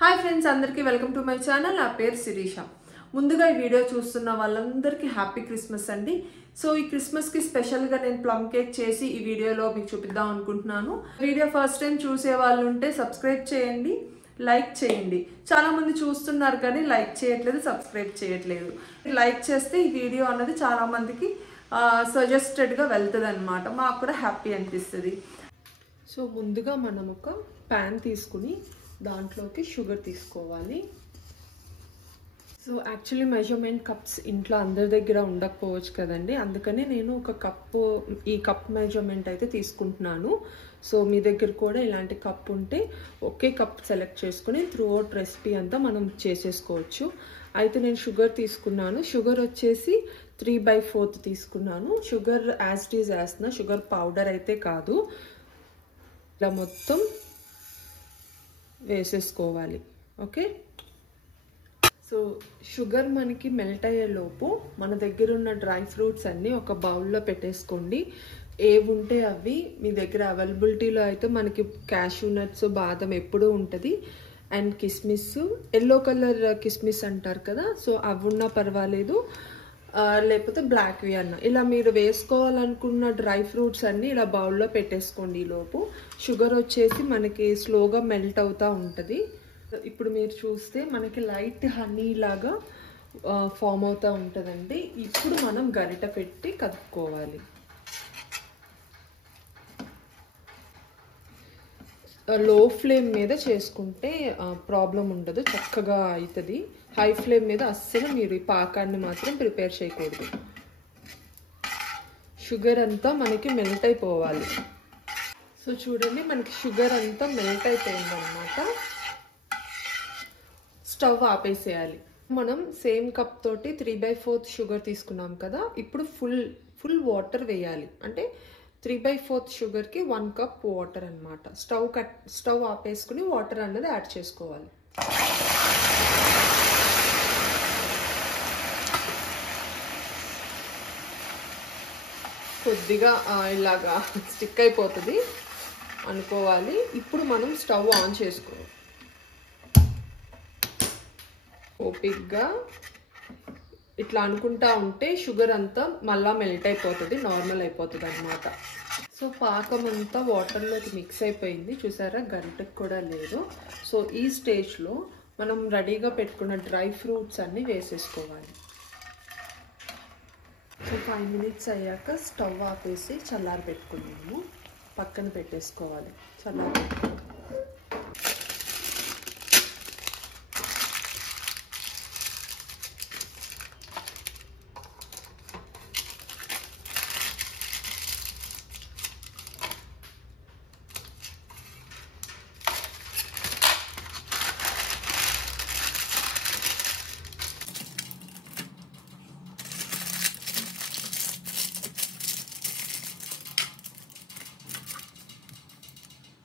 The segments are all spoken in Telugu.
హాయ్ ఫ్రెండ్స్, అందరికీ వెల్కమ్ టు మై ఛానల్. నా పేరు శిరీష. ముందుగా ఈ వీడియో చూస్తున్న వాళ్ళందరికీ హ్యాపీ క్రిస్మస్ అండి. సో ఈ క్రిస్మస్కి స్పెషల్గా నేను ప్లమ్ కేక్ చేసి ఈ వీడియోలో మీకు చూపిద్దాం అనుకుంటున్నాను. వీడియో ఫస్ట్ టైం చూసే వాళ్ళు ఉంటే సబ్స్క్రైబ్ చేయండి, లైక్ చేయండి. చాలామంది చూస్తున్నారు కానీ లైక్ చేయట్లేదు, సబ్స్క్రైబ్ చేయట్లేదు. లైక్ చేస్తే ఈ వీడియో అన్నది చాలామందికి సజెస్టెడ్గా వెళ్తుంది అనమాట. మాకు కూడా హ్యాపీ అనిపిస్తుంది. సో ముందుగా మనం ఒక ప్యాన్ తీసుకుని దాంట్లోకి షుగర్ తీసుకోవాలి. సో యాక్చువల్లీ మెజర్మెంట్ కప్స్ ఇంట్లో అందరి దగ్గర ఉండకపోవచ్చు కదండి, అందుకని నేను ఒక కప్పు ఈ కప్ మెజర్మెంట్ అయితే తీసుకుంటున్నాను. సో మీ దగ్గర కూడా ఇలాంటి కప్ ఉంటే ఒకే కప్ సెలెక్ట్ చేసుకుని త్రూ అవుట్ రెసిపీ అంతా మనం చేసేసుకోవచ్చు. అయితే నేను షుగర్ తీసుకున్నాను. షుగర్ వచ్చేసి 3/4 తీసుకున్నాను. షుగర్ యాజ్ ఇట్ ఈజ్ వేస్తున్నా, షుగర్ పౌడర్ అయితే కాదు. ఇలా మొత్తం వేసేసుకోవాలి. ఓకే, సో షుగర్ మనకి మెల్ట్ అయ్యేలోపు మన దగ్గర ఉన్న డ్రై ఫ్రూట్స్ అన్నీ ఒక బౌల్లో పెట్టేసుకోండి. ఏవి ఉంటే అవి మీ దగ్గర అవైలబిలిటీలో అయితే మనకి క్యాష్యూ నట్స్, బాదం ఎప్పుడూ ఉంటుంది. అండ్ కిస్మిస్, ఎల్లో కలర్ కిస్మిస్ అంటారు కదా, సో అవి ఉన్నా పర్వాలేదు, లేకపోతే బ్లాక్వి అన్న. ఇలా మీరు వేసుకోవాలనుకున్న డ్రై ఫ్రూట్స్ అన్నీ ఇలా బౌల్లో పెట్టేసుకోండి. ఈలోపు షుగర్ వచ్చేసి మనకి స్లోగా మెల్ట్ అవుతూ ఉంటుంది. ఇప్పుడు మీరు చూస్తే మనకి లైట్ హనీ లాగా ఫామ్ అవుతూ ఉంటుందండి. ఇప్పుడు మనం గరిట పెట్టి కలుపుకోవాలి. లో ఫ్లేమ్ మీద చేసుకుంటే ప్రాబ్లం ఉండదు, చక్కగా అవుతుంది. హై ఫ్లేమ్ మీద అస్సలు మీరు ఈ పాకాన్ని మాత్రం ప్రిపేర్ చేయకూడదు. షుగర్ అంతా మనకి మెల్ట్ అయిపోవాలి. సో చూడండి, మనకి షుగర్ అంతా మెల్ట్ అయిపోయింది అనమాట. స్టవ్ ఆపేసేయాలి. మనం సేమ్ కప్ తోటి 3/4 షుగర్ తీసుకున్నాం కదా, ఇప్పుడు ఫుల్ వాటర్ వేయాలి. అంటే 3/4 షుగర్కి 1 కప్ వాటర్ అనమాట. స్టవ్ ఆపేసుకుని వాటర్ అన్నది యాడ్ చేసుకోవాలి. కొద్దిగా ఇలాగా స్టిక్ అయిపోతుంది అనుకోవాలి. ఇప్పుడు మనం స్టవ్ ఆన్ చేసుకోవాలి. ఓపిక్గా ఇట్లా అనుకుంటా ఉంటే షుగర్ అంతా మళ్ళా మెల్ట్ అయిపోతుంది, నార్మల్ అయిపోతుంది అనమాట. సో పాకం అంతా వాటర్లోకి మిక్స్ అయిపోయింది, చూసారా, గంటకు కూడా లేదు. సో ఈ స్టేజ్లో మనం రెడీగా పెట్టుకున్న డ్రై ఫ్రూట్స్ అన్నీ వేసేసుకోవాలి. సో 5 మినిట్స్ అయ్యాక స్టవ్ ఆపేసి చల్లారి పెట్టుకున్నాము, పక్కన పెట్టేసుకోవాలి. చల్లారి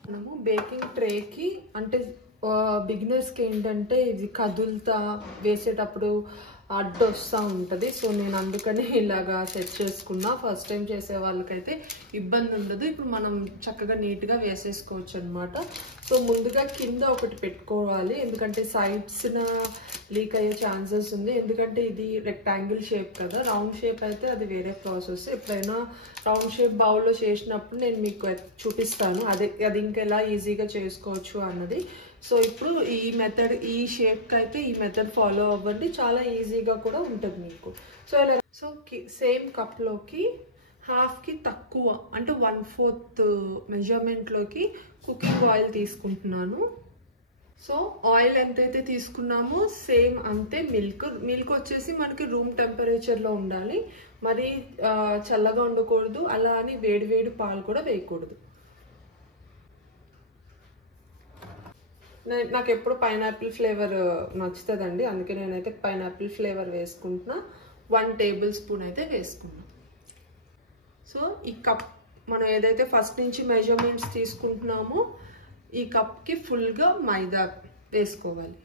మనము బేకింగ్ ట్రేకి, అంటే బిగినర్స్కి ఏంటంటే ఇది కదులుతా వేసేటప్పుడు అడ్డు వస్తూ ఉంటుంది. సో నేను అందుకని ఇలాగా సెట్ చేసుకున్నా. ఫస్ట్ టైం చేసే వాళ్ళకైతే ఇబ్బంది ఉండదు. ఇప్పుడు మనం చక్కగా నీట్గా వేసేసుకోవచ్చు అనమాట. సో ముందుగా కింద ఒకటి పెట్టుకోవాలి, ఎందుకంటే సైడ్స్న లీక్ అయ్యే ఛాన్సెస్ ఉంది. ఎందుకంటే ఇది రెక్టాంగిల్ షేప్ కదా, రౌండ్ షేప్ అయితే అది వేరే ప్రాసెస్. ఎప్పుడైనా రౌండ్ షేప్ బౌల్లో చేసినప్పుడు నేను మీకు చూపిస్తాను, అది ఇంకెలా ఈజీగా చేసుకోవచ్చు అన్నది. సో ఇప్పుడు ఈ మెథడ్, ఈ షేప్కి అయితే ఈ మెథడ్ ఫాలో అవ్వండి, చాలా ఈజీగా కూడా ఉంటుంది మీకు. సో ఇలా సేమ్ కప్లోకి హాఫ్కి తక్కువ, అంటే 1/4 మెజర్మెంట్లోకి కుకింగ్ ఆయిల్ తీసుకుంటున్నాను. సో ఆయిల్ ఎంతైతే తీసుకున్నామో సేమ్ అంతే మిల్క్ వచ్చేసి మనకి రూమ్ టెంపరేచర్లో ఉండాలి, మరి చల్లగా ఉండకూడదు. అలా అని వేడి పాలు కూడా వేయకూడదు. నాకు ఎప్పుడు పైనాపిల్ ఫ్లేవర్ నచ్చుతుందండి, అందుకే నేనైతే పైనాపిల్ ఫ్లేవర్ వేసుకుంటున్నా. 1 టేబుల్ స్పూన్ అయితే వేసుకున్నాను. సో ఈ కప్ మనం ఏదైతే ఫస్ట్ నుంచి మెజర్మెంట్స్ తీసుకుంటున్నామో ఈ కప్కి ఫుల్గా మైదా వేసుకోవాలి.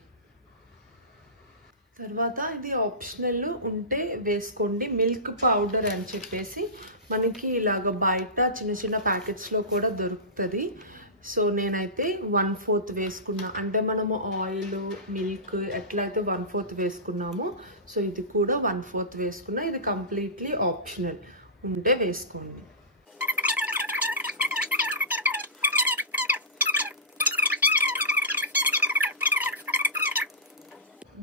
తర్వాత ఇది ఆప్షనల్, ఉంటే వేసుకోండి. మిల్క్ పౌడర్ అని చెప్పేసి మనకి ఇలాగ బయట చిన్న ప్యాకెట్స్లో కూడా దొరుకుతుంది. సో నేనైతే 1/4 వేసుకున్నా. అంటే మనము ఆయిల్ మిల్క్ ఎట్లయితే 1/4 వేసుకున్నామో సో ఇది కూడా 1/4 వేసుకున్నా. ఇది కంప్లీట్లీ ఆప్షనల్, ఉంటే వేసుకోండి.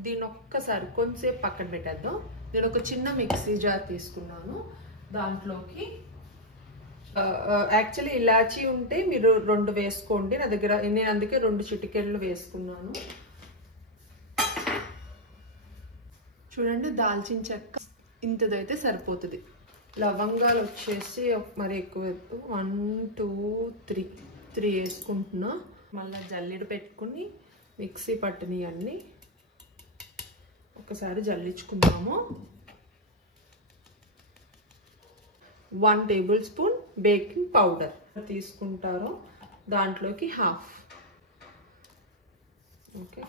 దీని ఒక్కసారి కొంచెంసేపు పక్కన పెట్టేద్దాం. నేను ఒక చిన్న మిక్సీ జార్ తీసుకున్నాను. దాంట్లోకి యాక్చువల్లీ ఇలాచీ ఉంటే మీరు 2 వేసుకోండి. నా దగ్గర నేను అందుకే 2 చిటికెళ్ళు వేసుకున్నాను. చూడండి, దాల్చిన చెక్క ఇంతదైతే సరిపోతుంది. లవంగాలు వచ్చేసి మరి ఎక్కువ 1 2 3 వేసుకుంటున్నా. మళ్ళీ జల్లెడ పెట్టుకుని మిక్సీ పట్టిని అన్నీ ఒకసారి జల్లించుకుందాము. 1 టేబుల్ స్పూన్ బేకింగ్ పౌడర్ తీసుకుంటారు. దాంట్లోకి 1/2. ఓకే,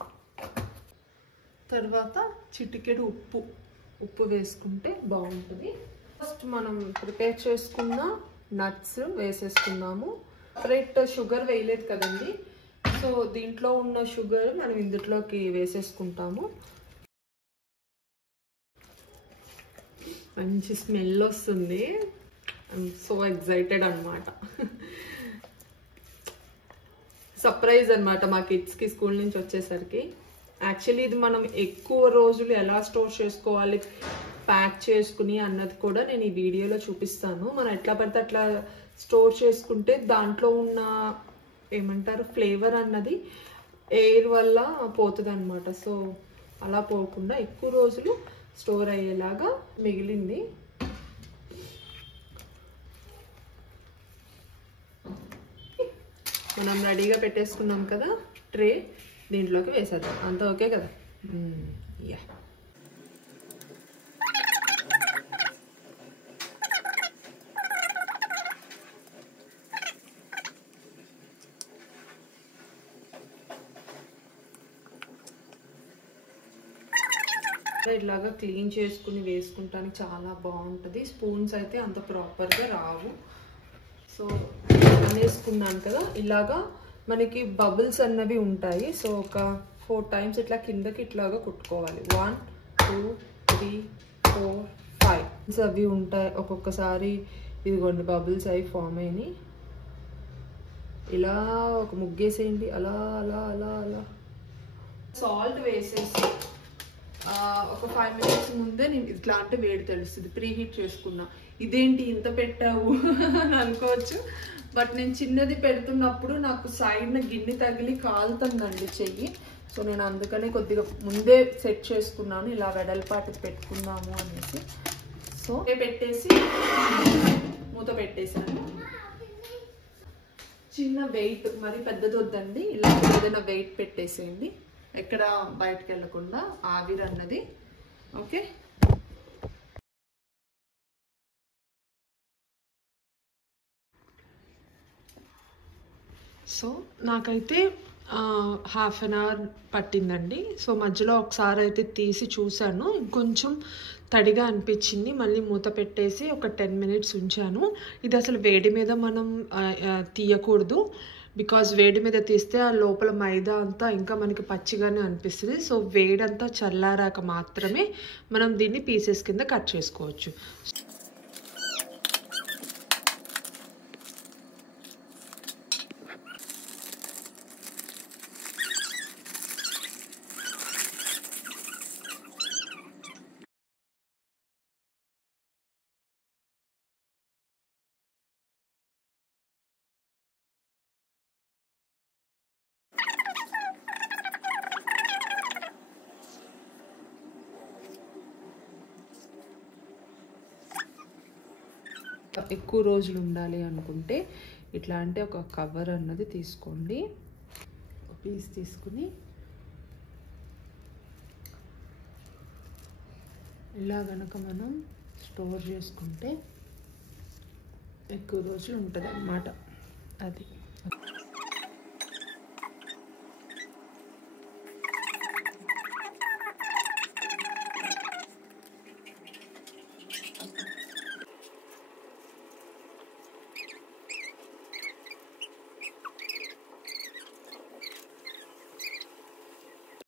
తర్వాత చిటికెడు ఉప్పు వేసుకుంటే బాగుంటుంది. ఫస్ట్ మనం ప్రిపేర్ చేసుకున్న నట్స్ వేసేసుకున్నాము. సపరేట్ షుగర్ వేయలేదు కదండి, సో దీంట్లో ఉన్న షుగర్ మనం ఇందులోకి వేసేసుకుంటాము. మంచి స్మెల్ వస్తుంది. ఐఎమ్ సో ఎక్సైటెడ్ అనమాట. సర్ప్రైజ్ అనమాట మా కిడ్స్కి స్కూల్ నుంచి వచ్చేసరికి. యాక్చువల్లీ ఇది మనం ఎక్కువ రోజులు ఎలా స్టోర్ చేసుకోవాలి, ప్యాక్ చేసుకుని అన్నది కూడా నేను ఈ వీడియోలో చూపిస్తాను. మనం ఎట్లా పడితే అట్లా స్టోర్ చేసుకుంటే దాంట్లో ఉన్న ఏమంటారు ఫ్లేవర్ అన్నది ఎయిర్ వల్ల పోతుంది అనమాట. సో అలా పోకుండా ఎక్కువ రోజులు స్టోర్ అయ్యేలాగా మిగిలింది. మనం రెడీగా పెట్టేసుకున్నాం కదా ట్రే, దీంట్లోకి వేసేద్దాం. అంతా ఓకే కదా? యా, ఇలాగా క్లీన్ చేసుకుని వేసుకుంటానికి చాలా బాగుంటుంది. స్పూన్స్ అయితే అంత ప్రాపర్గా రావు. సో వేసుకున్నాను కదా, ఇలాగా మనకి బబుల్స్ అన్నవి ఉంటాయి. సో ఒక 4 టైమ్స్ ఇట్లా కిందకి ఇట్లాగా కుట్టుకోవాలి. 1 2 3 4 5 అవి ఉంటాయి. ఒక్కొక్కసారి ఇదిగోండి బబుల్స్ అవి ఫామ్ అయినాయి. ఇలా ఒక ముగ్గేసేయండి. అలా అలా అలా అలా సాల్ట్ వేసేసి ఒక 5 మినిట్స్ ముందే నేను ఇట్లాంటి వేడి తెలుస్తుంది. ప్రీ హీట్ చేసుకున్నా. ఇదేంటి ఇంత పెట్టావు అని అనుకోవచ్చు, బట్ నేను చిన్నది పెడుతున్నప్పుడు నాకు సైడ్న గిన్నె తగిలి కాలుతుందండి చెయ్యి. సో నేను అందుకనే కొద్దిగా ముందే సెట్ చేసుకున్నాను, ఇలా వెడల్పాటి పెట్టుకున్నాము అనేసి. సో పెట్టేసి మూత పెట్టేసాను. చిన్న వెయిట్, మరి పెద్దది వద్దండి, ఇలా ఏదైనా వెయిట్ పెట్టేసేయండి, ఎక్కడ బయటకు వెళ్ళకుండా ఆవిరి అన్నది. ఓకే, సో నాకైతే 1/2 an hour పట్టిందండి. సో మధ్యలో ఒకసారి అయితే తీసి చూశాను, ఇంకొంచెం తడిగా అనిపించింది. మళ్ళీ మూత పెట్టేసి ఒక 10 minutes ఉంచాను. ఇది అసలు వేడి మీద మనం తీయకూడదు, బికాజ్ వేడి మీద తీస్తే ఆ లోపల మైదా అంతా ఇంకా మనకి పచ్చిగానే అనిపిస్తుంది. సో వేడంతా చల్లారాక మాత్రమే మనం దీన్ని పీసెస్ కింద కట్ చేసుకోవచ్చు. ఎక్కువ రోజులు ఉండాలి అనుకుంటే ఇట్లాంటి ఒక కవర్ అన్నది తీసుకోండి. పీస్ తీసుకుని ఇలా గనక మనం స్టోర్ చేసుకుంటే ఎక్కువ రోజులు ఉంటుంది అన్నమాట. అది